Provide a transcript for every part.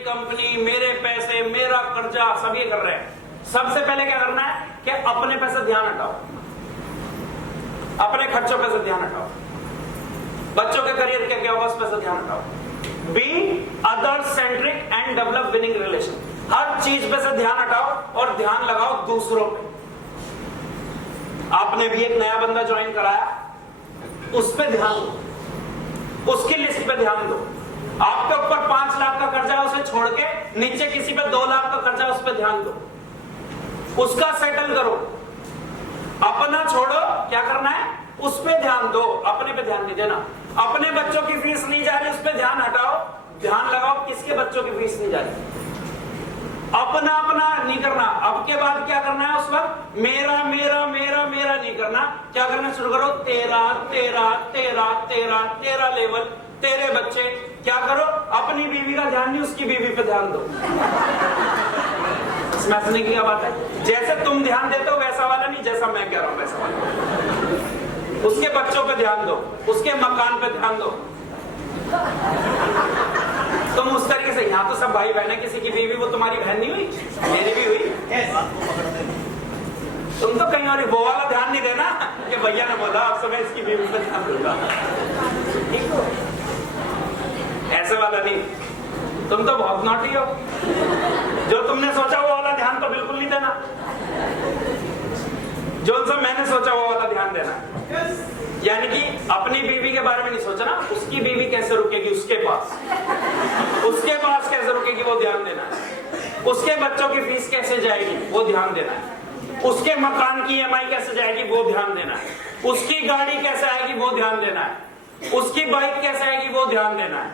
Company, मेरे पैसे, मेरा कर्जा, सब ये कर रहे हैं। सबसे पहले क्या करना है कि अपने पे से ध्यान हटाओ, अपने खर्चों पे से ध्यान हटाओ, बच्चों के करियर के क्या बस पे से ध्यान हटाओ। Be other centric and develop winning relation, हर चीज पे से ध्यान हटाओ और ध्यान लगाओ दूसरों पे। आपने भी एक नया बंदा ज्वाइन कराया, उस पे ध्यान दो, उसकी लिस्ट पे ध्यान दो। आपके ऊपर 5 लाख का कर्जा है, उसे छोड़ के नीचे किसी पे 2 लाख का कर्जा, उस पे ध्यान दो, उसका सेटल करो। अपना छोड़ो, क्या करना है उस पे ध्यान दो, अपने पे ध्यान नहीं देना। अपने बच्चों की फीस नहीं जा रही, उस पे ध्यान हटाओ, ध्यान लगाओ किसके बच्चों की फीस नहीं जा रही। अपना अपना नहीं करना। अब के बाद क्या करना है, उस वक्त मेरा मेरा मेरा मेरा नहीं करना। क्या करना शुरू करो, तेरा तेरा तेरा तेरा तेरा लेवल, तेरे बच्चे। क्या करो, अपनी बीवी का ध्यान नहीं, उसकी बीवी पे ध्यान दो। समझने की क्या बात है? जैसे तुम ध्यान देते हो वैसा वाला नहीं, जैसा मैं कह रहा हूं वैसा वाला। उसके बच्चों पे ध्यान दो, उसके मकान पे ध्यान दो। तुम उस तरीके से, यहाँ तो सब भाई बहन है, किसी की बीवी वो तुम्हारी बहन नहीं हुई, मेरी भी हुई। तुम तो कहीं और वो वाला ध्यान नहीं देना कि भैया ने बोला अब मैं इसकी बीवी पे ध्यान दूंगा, ठीक हो? ऐसे वाला नहीं। तुम तो बहुत नॉटी हो, जो तुमने सोचा वो वाला ध्यान तो बिल्कुल नहीं देना, जो सब मैंने सोचा वो वाला ध्यान देना। यानी कि अपनी बीवी के बारे में नहीं सोचना, उसकी बीवी कैसे रुकेगी उसके पास, उसके पास कैसे रुकेगी वो ध्यान देना है, उसके बच्चों की फीस कैसे जाएगी वो ध्यान देना है, उसके मकान की EMI कैसे जाएगी वो ध्यान देना है, उसकी गाड़ी कैसे आएगी वो ध्यान देना है, उसकी बाइक कैसे आएगी वो ध्यान देना है,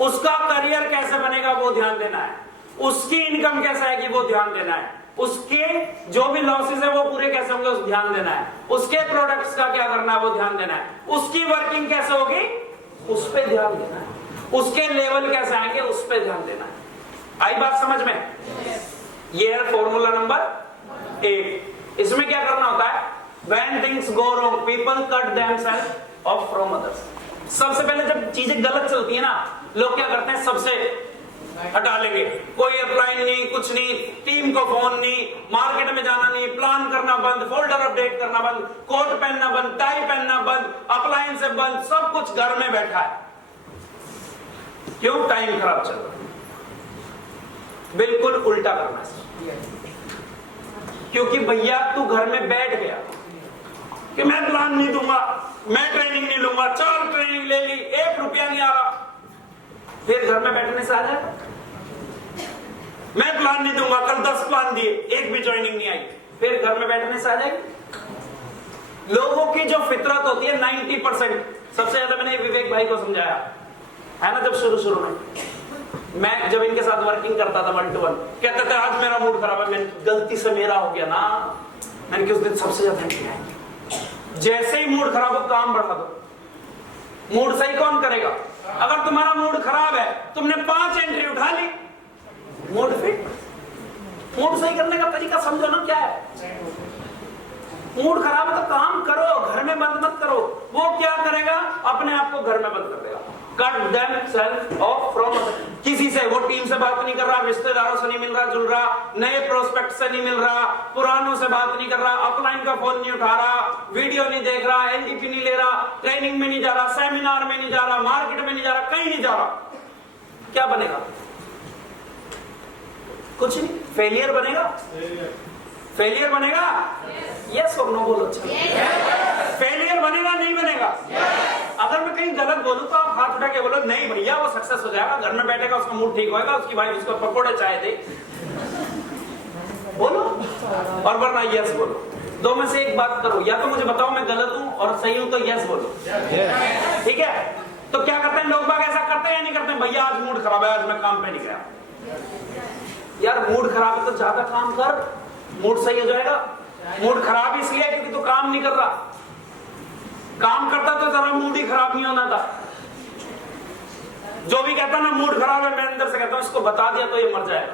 उसका करियर कैसे बनेगा वो ध्यान देना है, उसकी इनकम कैसे आएगी वो ध्यान देना है, उसके जो भी लॉसेस है वो पूरे कैसे होंगे उस ध्यान देना है, उसके प्रोडक्ट्स का क्या करना है वो ध्यान देना है, उसकी वर्किंग कैसे होगी उस पे ध्यान देना है, उसके लेवल कैसे आएंगे उस पे ध्यान देना है। आई बात समझ में? ये है फॉर्मूला नंबर 8। इसमें क्या करना होता है, when things go wrong people cut themselves off from others। सबसे पहले जब चीजें गलत चलती है ना, लोग क्या करते हैं, सबसे हटा लेंगे, कोई अप्लाई नहीं, कुछ नहीं, टीम को फोन नहीं, मार्केट में जाना नहीं, प्लान करना बंद, फोल्डर अपडेट करना बंद, कोट पहनना बंद, टाई पहनना बंद, अप्लायंस से बंद, सब कुछ घर में बैठा है। क्यों? टाइम खराब चल रहा है। बिल्कुल उल्टा करना है, क्योंकि भैया तू घर में बैठ गया कि मैं प्लान नहीं दूंगा, मैं ट्रेनिंग नहीं लूंगा, 4 ट्रेनिंग ले ली, 1 रुपया नहीं आ रहा, फिर घर में बैठने से आ जाए। मैं प्लान नहीं दूंगा, कल 10 प्लान दिए, 1 भी ज्वाइनिंग नहीं आई, फिर घर में बैठने से आ जाएगी। लोगों की जो फितरत होती है 90%, सबसे ज्यादा मैंने विवेक भाई को समझाया है ना, जब शुरू में मैं जब इनके साथ वर्किंग करता था 1 to 1, कहते थे आज मेरा मूड खराब है, मैं गलती से मेरा हो गया ना, मैंने उस दिन सबसे ज्यादा किया है। जैसे ही मूड खराब हो काम बढ़ा दो। मूड सही कौन करेगा? अगर तुम्हारा मूड खराब है, तुमने 5 एंट्री उठा ली, मूड फिट। मूड सही करने का तरीका समझो ना क्या है। मूड खराब है तो काम करो, घर में बंद मत करो। वो क्या करेगा, अपने आप को घर में बंद कर देगा। कट देमसेल्फ ऑफ फ्रॉम, किसी से, वो टीम से बात नहीं कर रहा, रिश्तेदारों से नहीं मिल रहा जुल रहा, नए प्रोस्पेक्ट से नहीं मिल रहा, पुरानों से बात नहीं कर रहा, अपलाइन का फोन नहीं उठा रहा, वीडियो नहीं देख रहा, LTP नहीं ले रहा, ट्रेनिंग में नहीं जा रहा, सेमिनार में नहीं जा रहा, मार्केट में नहीं जा रहा, कहीं नहीं जा रहा। क्या बनेगा? कुछ नहीं, फेलियर बनेगा। फेलियर बनेगा? यस और नो बोलो। फेलियर बनेगा नहीं बनेगा? अगर मैं कहीं गलत बोलूं तो आप हाथ उठा के बोलो नहीं भैया वो सक्सेस हो जाएगा, घर में बैठेगा, उसका मूड ठीक होगा, उसकी भाई उसको पकोड़े चाय दे, बोलो। और वरना यस बोलो। 2 में से एक बात करो, या तो मुझे बताओ मैं गलत हूं और सही हूं तो यस बोलो, ठीक है? तो क्या करते हैं लोग बाग, ऐसा करते हैं या नहीं करते हैं? भैया आज मूड खराब है, आज मैं काम पे नहीं गया। यार मूड खराब है तो ज्यादा काम कर, मूड सही हो जाएगा। मूड खराब इसलिए क्योंकि तू काम नहीं कर रहा, काम करता तो जरा मूड ही खराब नहीं होना था। जो भी कहता ना मूड खराब है, मैं अंदर से कहता हूं इसको बता दिया तो ये मर जाएगा।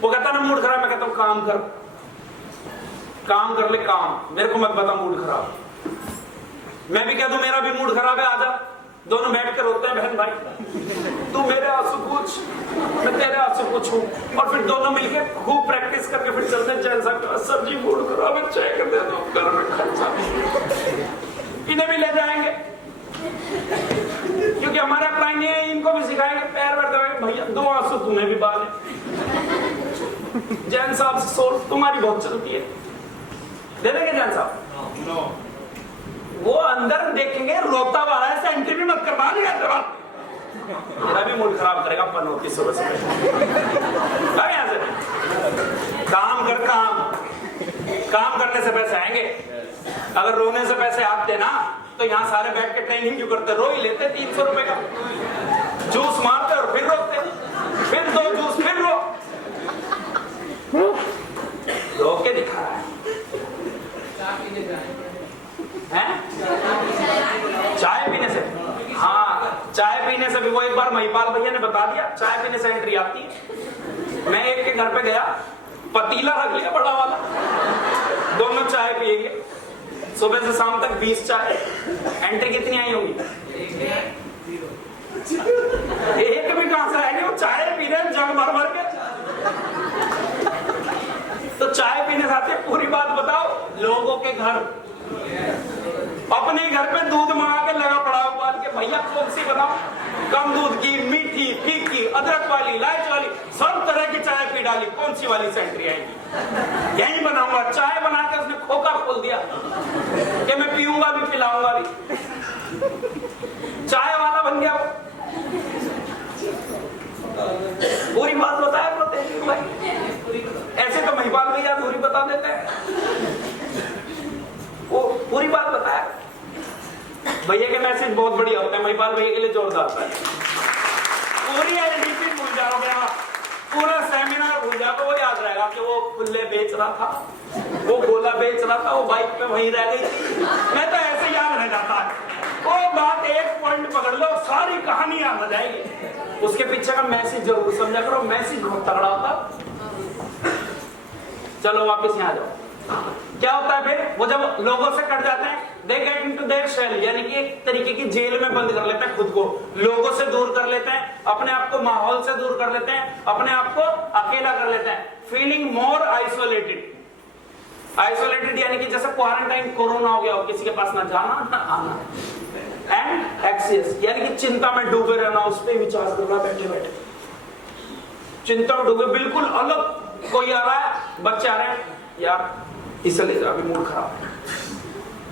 वो कहता ना मूड खराब, मैं कहता हूं काम कर, काम कर ले काम, मेरे को मत बता मूड खराब। मैं भी कह दूं मेरा भी मूड खराब है, आजा, दोनों बैठ कर रोते हैं बहन भाई, तू मेरे आंसू पूछ, मैं तेरे आंसू सब कुछ हूँ, और फिर दोनों मिलके खूब प्रैक्टिस करके फिर चलते हैं जैन साहब के पास, सब्जी फूड करो, हमें चेक दे दो, घर में खर्चा इन्हें भी ले जाएंगे, क्योंकि हमारा प्लान ये है, इनको भी सिखाएंगे, पैर भर दबाएंगे, भैया 2 आंसू तुम्हें भी बाल जैन साहब से सोच तुम्हारी बहुत चलती है, दे देंगे जैन साहब। वो अंदर देखेंगे रोता हुआ है, ऐसे एंट्री भी मत करवा नहीं आते बात, मेरा भी मूड खराब करेगा पनौती सुबह से यहाँ से। काम कर, काम करने से पैसे आएंगे, अगर रोने से पैसे आते ना तो यहाँ सारे बैठ के ट्रेनिंग क्यों करते, रो ही लेते 300 रुपए का, जूस मारते और फिर रोते, फिर 2 जूस फिर रो के दिखा रहा है चाय पीने से। हाँ, चाय पीने से भी वो एक बार महिपाल भैया ने बता दिया, चाय पीने से एंट्री आती है। मैं एक के घर पे गया, पतीला रख लिया बड़ा वाला, दोनों चाय पिएंगे, सुबह से शाम तक 20 चाय, एंट्री कितनी आई होंगी? एक भी कहां से आएंगे, वो चाय पी रहे जग भर भर के। तो चाय पीने आते, पूरी बात बताओ, लोगों के घर, अपने घर पे दूध मंगा के लगा पड़ा उबाल के, भैया कौन सी बनाओ, कम दूध की, मीठी, फीकी, अदरक वाली, इलायची वाली, सब तरह की चाय पी डाली, कौन सी वाली सेंट्री आएगी? यही बनाऊंगा। चाय बना के उसने खोखा खोल दिया कि मैं पीऊंगा भी पिलाऊंगा भी, चाय वाला बन गया वो। पूरी बात बताया भाई, ऐसे तो महिपाल भैया पूरी बता देते हैं, वो पूरी बात बताया। भैया के मैसेज बहुत बढ़िया होते हैं, महिपाल भैया के लिए जोरदार था। पूरी एलडीपी भूल जाओगे आप, पूरा सेमिनार भूल जाओगे, वो याद रहेगा कि वो खुले बेच रहा था, वो गोला बेच रहा था, वो बाइक पे वहीं रह गई थी। मैं तो ऐसे याद रह जाता है, वो बात एक पॉइंट पकड़ लो, सारी कहानी याद आ जाएगी। उसके पीछे का मैसेज जरूर समझा करो, मैसेज बहुत तगड़ा होता। चलो वापस यहाँ जाओ। क्या होता है फिर, वो जब लोगों से कट जाते हैं, they get into their shell, यानी कि एक तरीके की जेल में बंद कर लेते हैं खुद को, लोगों से दूर कर लेते हैं, अपने आप को माहौल से दूर कर लेते हैं, अपने आप को अकेला कर लेते हैं, फीलिंग मोर आइसोलेटेड। आइसोलेटेड यानी कि जैसे क्वारंटाइन कोरोना हो गया हो, किसी के पास ना जाना ना आना। एंड एक्सियस यानी कि चिंता में डूबे रहना, उस पर विचार करना बैठे बैठे, चिंता में डूबे, बिल्कुल अलग। कोई आ रहा है, बच्चे आ रहे हैं, यार इसे ले जा, अभी मूड खराब है,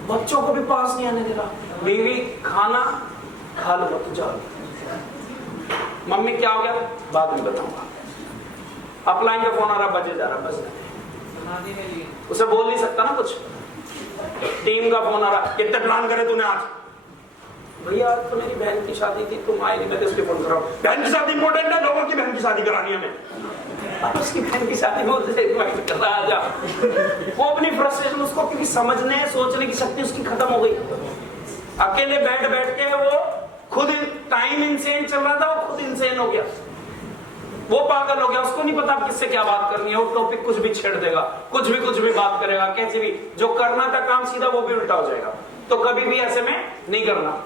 बच्चों को भी पास नहीं आने दे रहा, बीवी खाना खा लो तो जाओ, मम्मी क्या हो गया बाद में बताऊंगा, अपलाइन का फोन आ रहा, बजे जा रहा, बस उसे बोल नहीं सकता ना कुछ, टीम का फोन आ रहा, कितने प्लान करे तूने आज? भैया आज तो मेरी बहन की शादी थी, तुम आए नहीं, मैं तो इसलिए फोन कर रहा हूं। बहन की शादी इंपॉर्टेंट है, लोगों की बहन की शादी करानी है, मैं उसकी बहन की शादी में वो अपनी फ्रस्ट्रेशन, उसको क्योंकि समझने सोचने की शक्ति उसकी खत्म हो गई, अकेले बैठ बैठ के वो खुद, टाइम इंसेन चल रहा था, वो खुद इंसेन हो गया, वो पागल हो गया, उसको नहीं पता किससे क्या बात करनी है, वो टॉपिक कुछ भी छेड़ देगा, कुछ भी बात करेगा, कैसे भी, जो करना था काम सीधा वो भी उल्टा हो जाएगा। तो कभी भी ऐसे में नहीं करना।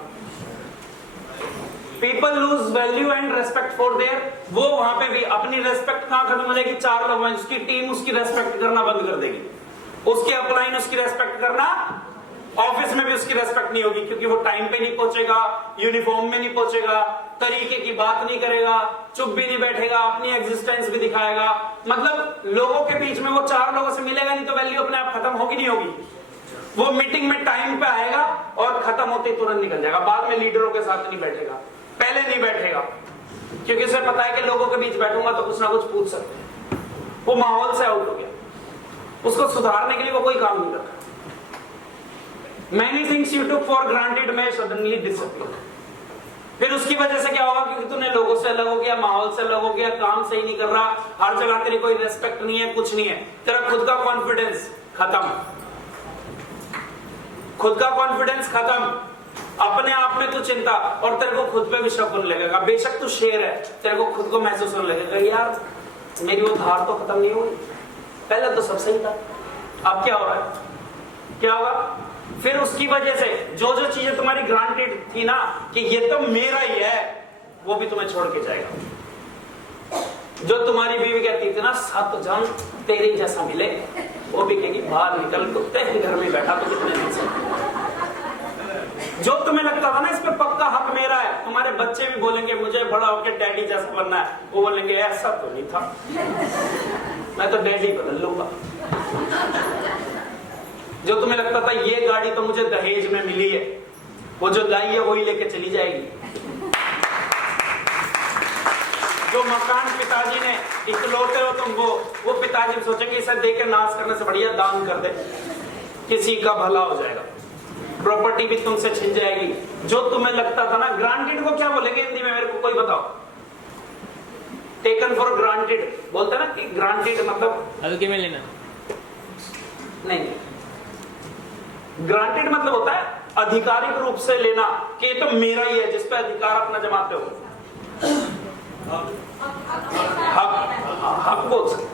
People lose value and respect for their, वो वहां पे भी अपनी रेस्पेक्ट कहां खत्म हो जाएगी? 4 लोग हैं, उसकी टीम उसकी रेस्पेक्ट करना बंद कर देगी, उसके अपलाइन उसकी रेस्पेक्ट करना, ऑफिस में भी उसकी रेस्पेक्ट नहीं होगी, क्योंकि वो टाइम पे नहीं पहुंचेगा, यूनिफॉर्म में नहीं पहुंचेगा, तरीके की बात नहीं करेगा, चुप भी नहीं बैठेगा, अपनी एग्जिस्टेंस भी दिखाएगा। मतलब लोगों के बीच में वो 4 लोगों से मिलेगा नहीं तो वैल्यू अपने आप खत्म होगी नहीं होगी। वो मीटिंग में टाइम पे आएगा और खत्म होते ही तुरंत निकल जाएगा, बाद में लीडरों के साथ नहीं बैठेगा, पहले नहीं बैठेगा, क्योंकि उसे पता है कि लोगों के बीच बैठूंगा तो कुछ ना कुछ पूछ सकते हैं। वो माहौल से आउट हो गया, उसको सुधारने के लिए वो कोई काम नहीं करता। Many things you took for granted may suddenly disappear। फिर उसकी वजह से क्या होगा? क्योंकि तूने लोगों से अलग हो गया, माहौल से अलग हो गया, काम सही नहीं कर रहा, हर जगह तेरी कोई रेस्पेक्ट नहीं है, कुछ नहीं है, तेरा खुद का कॉन्फिडेंस खत्म, खुद का कॉन्फिडेंस खत्म, अपने आप में तू चिंता, और तेरे को खुद पे भी शक होने लगेगा। बेशक तू शेर है, तेरे को खुद को महसूस होने लगेगा, यार मेरी वो धार तो खत्म नहीं हुई, पहले तो सब सही था, अब क्या हो रहा है? क्या होगा? फिर उसकी वजह से जो जो चीजें तुम्हारी ग्रांटेड थी ना कि ये तो मेरा ही है, वो भी तुम्हें छोड़ के जाएगा। जो तुम्हारी बीवी कहती थी ना 7 जन तेरे जैसा मिले, वो भी कहेगी बाहर निकल कुत्ते, घर में बैठा तो कितने दिन से। जो तुम्हें लगता था ना इस पे पक्का हक मेरा है, तुम्हारे बच्चे भी बोलेंगे मुझे बड़ा होकर डैडी जैसा बनना है, वो बोलेंगे ऐसा तो नहीं था, मैं तो डैडी बदल लूंगा। जो तुम्हें लगता था ये गाड़ी तो मुझे दहेज में मिली है, वो जो लाई है वही लेके चली जाएगी। जो मकान पिताजी ने इकलौते हो तुम, वो पिताजी सोचेंगे इसे देके नाश करने से बढ़िया दान कर दे, किसी का भला हो जाएगा। प्रॉपर्टी भी तुमसे छिन जाएगी। जो तुम्हें लगता था ना, ग्रांटेड को क्या बोलेंगे हिंदी में, मेरे को कोई बताओ। टेकन फॉर ग्रांटेड बोलते हैं ना, कि ग्रांटेड मतलब हल्के में लेना नहीं, ग्रांटेड मतलब होता है आधिकारिक रूप से लेना, कि ये तो मेरा ही है, जिस पे अधिकार अपना जमाते हो। हक बोल सकते।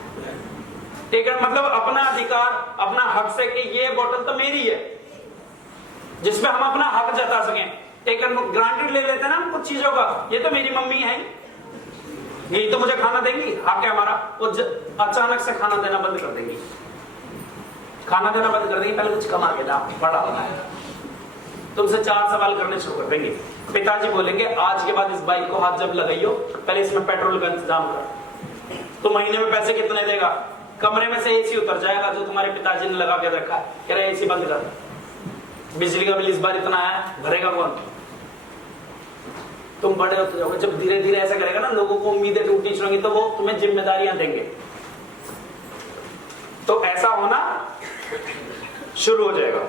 ठीक है, मतलब अपना अधिकार, अपना हक से कि ये बोतल तो मेरी है, जिसमें हम अपना हक जता सकें। टेकन ग्रांटेड ले लेते हैं ना हम कुछ चीजों का, ये तो मेरी मम्मी है, यही तो मुझे खाना देंगी, हक है हमारा। वो अचानक से खाना देना बंद कर देंगी, खाना देना बंद कर देंगी, पहले कुछ कमा के ला, बड़ा होना है, तुमसे 4 सवाल करने शुरू कर देंगे। पिताजी बोलेंगे आज के बाद इस बाइक को हाथ जब लगाइयो, पहले इसमें पेट्रोल का इंतजाम कर। तो महीने में पैसे कितने देगा? कमरे में से एसी उतर जाएगा जो तुम्हारे पिताजी ने लगा के रखा है, कह रहे एसी बंद कर, बिजली का बिल इस बार इतना आया, भरेगा कौन? तुम बड़े होते जाओगे, जब धीरे धीरे ऐसा करेगा ना, लोगों को उम्मीदें टूटनी शुरू होंगी, तो वो तुम्हें जिम्मेदारियां देंगे, तो ऐसा होना शुरू हो जाएगा।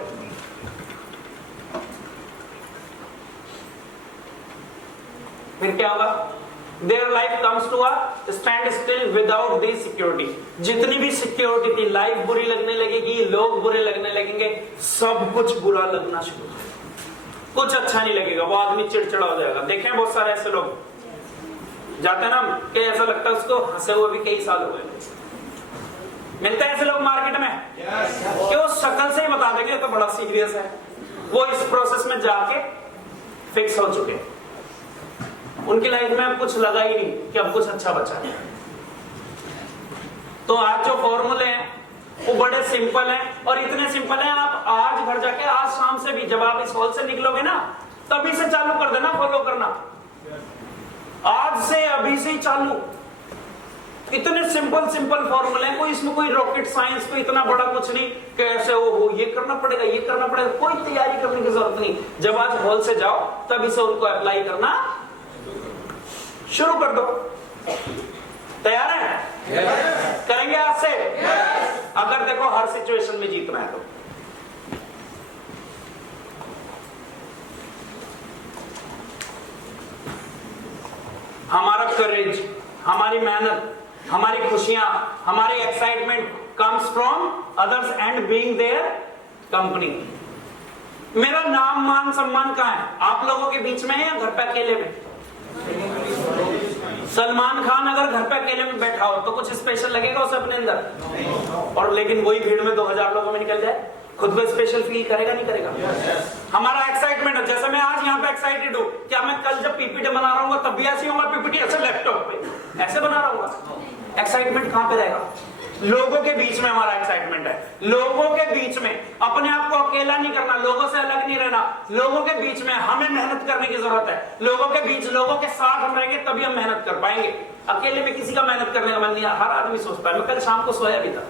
फिर क्या होगा? Their life comes to a standstill without this security. जितनी भी सिक्योरिटी थी, लाइफ बुरी लगने लगेगी, लोग बुरे लगने लगेंगे, सब कुछ बुरा लगना शुरू हो जाएगा, कुछ अच्छा नहीं लगेगा, वो आदमी चिड़चिड़ा हो जाएगा। देखें बहुत सारे ऐसे लोग जाते ना, कि ऐसा लगता है उसको हंसे हुए भी कई साल हो गए। मिलते हैं ऐसे लोग मार्केट में, कि वो शक्ल से ही बता देंगे तो बड़ा सीरियस है, वो इस प्रोसेस में जाके फिक्स हो चुके हैं, उनकी लाइफ में अब कुछ लगा ही नहीं कि अब कुछ अच्छा बचा है। तो आज जो फॉर्मूले हैं वो बड़े सिंपल हैं, और इतने सिंपल हैं, आप आज घर जाके आज शाम से भी जब आप इस हॉल से निकलोगे ना, तभी से चालू कर देना फॉलो करना, आज से अभी से ही चालू। इतने सिंपल सिंपल फॉर्मूले हैं, कोई इसमें कोई रॉकेट साइंस कोई इतना बड़ा कुछ नहीं, कैसे वो ये करना पड़ेगा, ये करना पड़ेगा, कोई तैयारी करने की जरूरत नहीं। जब आज हॉल से जाओ तभी से उनको अप्लाई करना शुरू कर दो। तैयार है? करेंगे आज से? अगर देखो हर सिचुएशन में जीतना है तो। हमारा करेज, हमारी मेहनत, हमारी खुशियां, हमारी excitement comes from others and being their company. मेरा नाम मान सम्मान कहां है? आप लोगों के बीच में है या घर पे अकेले में? सलमान खान अगर घर पे अकेले में बैठा हो तो कुछ स्पेशल लगेगा उसे अपने अंदर, और लेकिन वही भीड़ में 2000 लोगों में निकल जाए, खुद को स्पेशल फील करेगा नहीं करेगा? हमारा एक्साइटमेंट है, जैसे मैं आज यहाँ पे एक्साइटेड हूँ, क्या मैं कल जब पीपीटी बना रहा हूँ तब भी ऐसी होगा? पीपीटी ऐसे लैपटॉप पे ऐसे बना रहा हूँ, एक्साइटमेंट कहां पे रहेगा? लोगों के बीच में हमारा एक्साइटमेंट है, लोगों के बीच में, अपने आप को अकेला नहीं करना, लोगों से अलग नहीं रहना, लोगों के बीच में हमें मेहनत करने की जरूरत है, लोगों के बीच, लोगों के साथ हम रहेंगे तभी हम मेहनत कर पाएंगे। अकेले में किसी का मेहनत करने का मन नहीं है, हर आदमी सोचता है। मैं कल शाम को सोया भी था,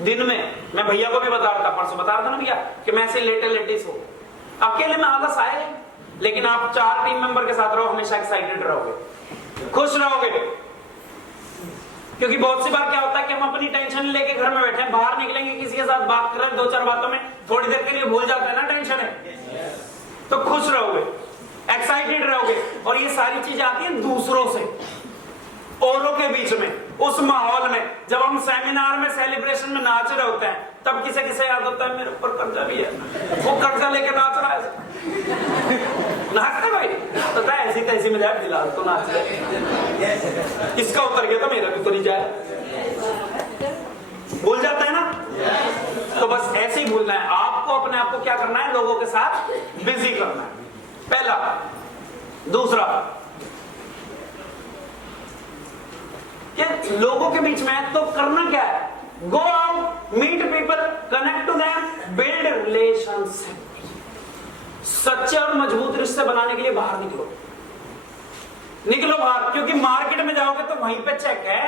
दिन में मैं भैया को भी बता रहा था, परसों बता रहा था ना भैया कि मैं ऐसे लेटे लेटे सो, अकेले में आलस आएगा, लेकिन आप 4 टीम मेंबर के साथ रहो, हमेशा एक्साइटेड रहोगे, खुश रहोगे। क्योंकि बहुत सी बार क्या होता है कि हम अपनी टेंशन लेके घर में बैठे हैं, बाहर निकलेंगे किसी के साथ बात कर रहे हैं, 2-4 बातों में थोड़ी देर के लिए भूल जाते हैं ना टेंशन है, तो खुश रहोगे, एक्साइटेड रहोगे। और ये सारी चीजें आती हैं दूसरों से, औरों के बीच में, उस माहौल में। जब हम सेमिनार में सेलिब्रेशन में नाच रहे होते हैं तब किसे किसे याद होता है मेरे ऊपर कर्जा भी है, वो कर्जा लेके नाच रहा है, नाचते भाई, पता है ऐसी तैसी में जाए फिलहाल तो नाच रहे, इसका उतर गया तो मेरा भी उतर ही जाए, भूल जाता है ना। तो बस ऐसे ही भूलना है आपको, अपने आप को क्या करना है, लोगों के साथ बिजी करना है, पहला। दूसरा, कि लोगों के बीच में तो करना क्या है, go out, meet people, connect to them, build relationship. सच्चे और मजबूत रिश्ते बनाने के लिए बाहर निकलो, निकलो बाहर, क्योंकि मार्केट में जाओगे तो वहीं पे चेक है,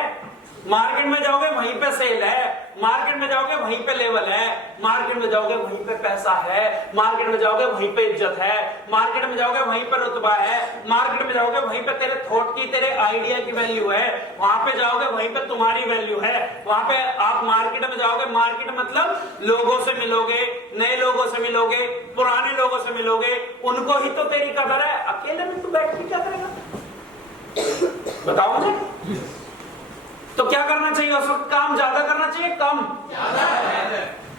मार्केट में जाओगे वहीं पे सेल है, मार्केट में जाओगे वहीं पे लेवल है, मार्केट में जाओगे वहीं पे पैसा है, मार्केट में जाओगे वहीं पे इज्जत है, मार्केट में जाओगे वहीं पे रुतबा है, मार्केट में जाओगे वहीं पे तेरे थॉट की, तेरे आइडिया की वैल्यू है, वहां पे जाओगे वहीं पे तुम्हारी वैल्यू है। वहां पे आप मार्केट में जाओगे, मार्केट मतलब लोगों से मिलोगे, नए लोगों से मिलोगे, पुराने लोगों से मिलोगे, उनको ही तो तेरी कदर है। अकेले में तू बैठ के क्या करेगा बताओ मुझे। तो क्या करना चाहिए उस वक्त, काम ज्यादा करना चाहिए, कम ज्यादा।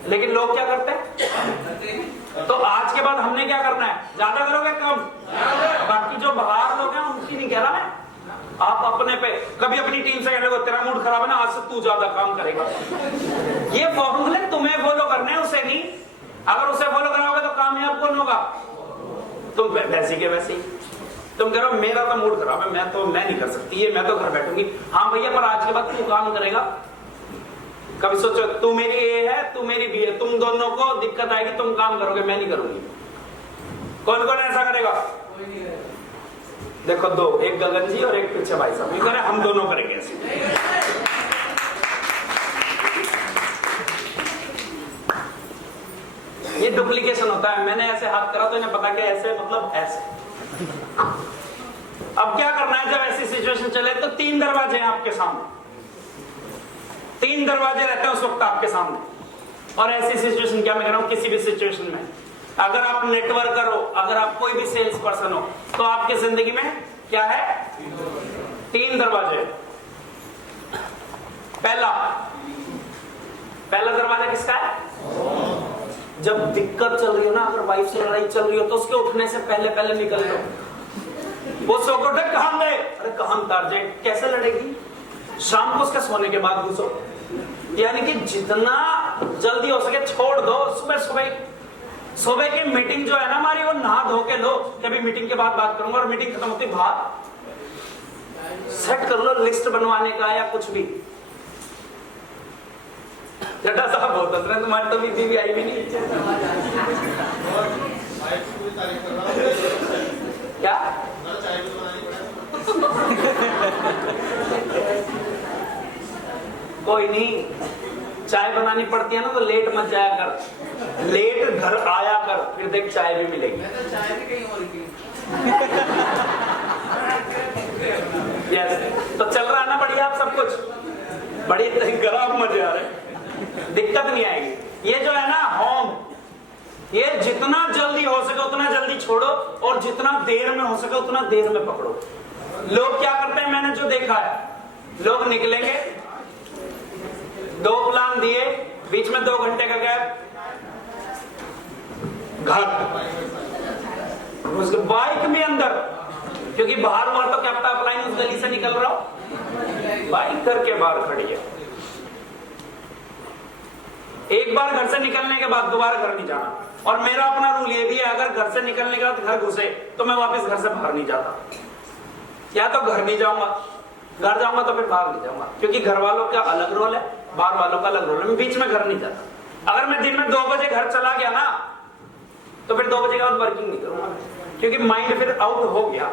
लेकिन लोग क्या करते हैं, तो आज के बाद हमने क्या करना है, ज्यादा करोगे कम ज्यादा। बाकी जो बाहर लोग हैं उनकी नहीं कह रहा मैं, आप अपने पे कभी अपनी टीम से कहने को तेरा मूड खराब है ना, आज से तू ज्यादा काम करेगा। ये फॉर्मूले तुम्हें फॉलो करने हैं, उसे नहीं। अगर उसे फॉलो कराओगे तो कामयाब कौन होगा, तुम वैसी के वैसे ही। तुम कह रहे हो मेरा तो मूड खराब है, मैं नहीं कर सकती ये, मैं तो घर बैठूंगी। हाँ भैया, पर आज के बाद तू काम करेगा। कभी सोचो, तू मेरी ए है, तू मेरी बी है, तुम दोनों को दिक्कत आएगी, तुम काम करोगे, मैं नहीं करूंगी। कौन कौन ऐसा करेगा, देखो दो, एक गगन जी और एक पीछे भाई साहब, ये कह रहे हम दोनों करेंगे ऐसे। ये डुप्लीकेशन होता है। मैंने ऐसे हाथ करा तो इन्हें पता क्या ऐसे मतलब ऐसे। अब क्या करना है, जब ऐसी सिचुएशन चले तो 3 दरवाजे हैं आपके सामने, 3 दरवाजे रहते हैं उस वक्त आपके सामने। और ऐसी सिचुएशन, क्या मैं कह रहा हूं, किसी भी सिचुएशन में अगर आप नेटवर्कर हो, अगर आप कोई भी सेल्स पर्सन हो, तो आपकी जिंदगी में क्या है, 3 दरवाजे। पहला दरवाजा किसका है, जब दिक्कत चल रही हो ना, अगर वाइफ से लड़ाई चल रही हो तो उसके उठने से पहले निकल लो। वो सो को उठे, कहां गए, अरे कहां तार जाए, कैसे लड़ेगी, शाम को उसके सोने के बाद घुसो। यानी कि जितना जल्दी हो सके छोड़ दो। सुबह की मीटिंग जो है ना हमारी, वो नहा धो के लो, कभी मीटिंग के बाद बात करूंगा, और मीटिंग खत्म होती बात सेट कर लो, लिस्ट बनवाने का या कुछ भी। जटा साहब बहुत हंस रहे, तुम्हारी तो बीवी आई भी नहीं। क्या कोई नहीं, चाय बनानी पड़ती है ना तो लेट मत जाया कर, लेट घर आया कर, फिर देख चाय भी मिलेगी। चाय भी कहीं और की। yes. तो चल रहा है ना बढ़िया, आप सब कुछ बड़ी खराब मजे आ रहे, दिक्कत नहीं आएगी। ये जो है ना होम, ये जितना जल्दी हो सके उतना जल्दी छोड़ो, और जितना देर में हो सके उतना देर में पकड़ो। लोग क्या करते हैं, मैंने जो देखा है, लोग निकलेंगे, 2 प्लान दिए, बीच में 2 घंटे का गैप, घर, उसके बाइक भी अंदर, क्योंकि बाहर हुआ तो क्या पता अपलाइन उस गली से निकल रहा हो, बाइक घर के बाहर खड़ी है। एक बार घर से निकलने के बाद दोबारा घर नहीं जाना। और मेरा अपना रूल ये भी है, अगर घर से निकलने के बाद घर घुसे तो मैं वापस घर से बाहर नहीं जाता। या तो घर नहीं जाऊंगा, घर जाऊंगा तो फिर बाहर नहीं जाऊंगा, क्योंकि घर वालों का अलग रोल है, बाहर वालों का अलग रोल है। मैं बीच में घर नहीं जाता। अगर मैं दिन में 2 बजे घर चला गया ना, तो फिर 2 बजे के बाद वर्किंग नहीं करूंगा, क्योंकि माइंड फिर आउट हो गया।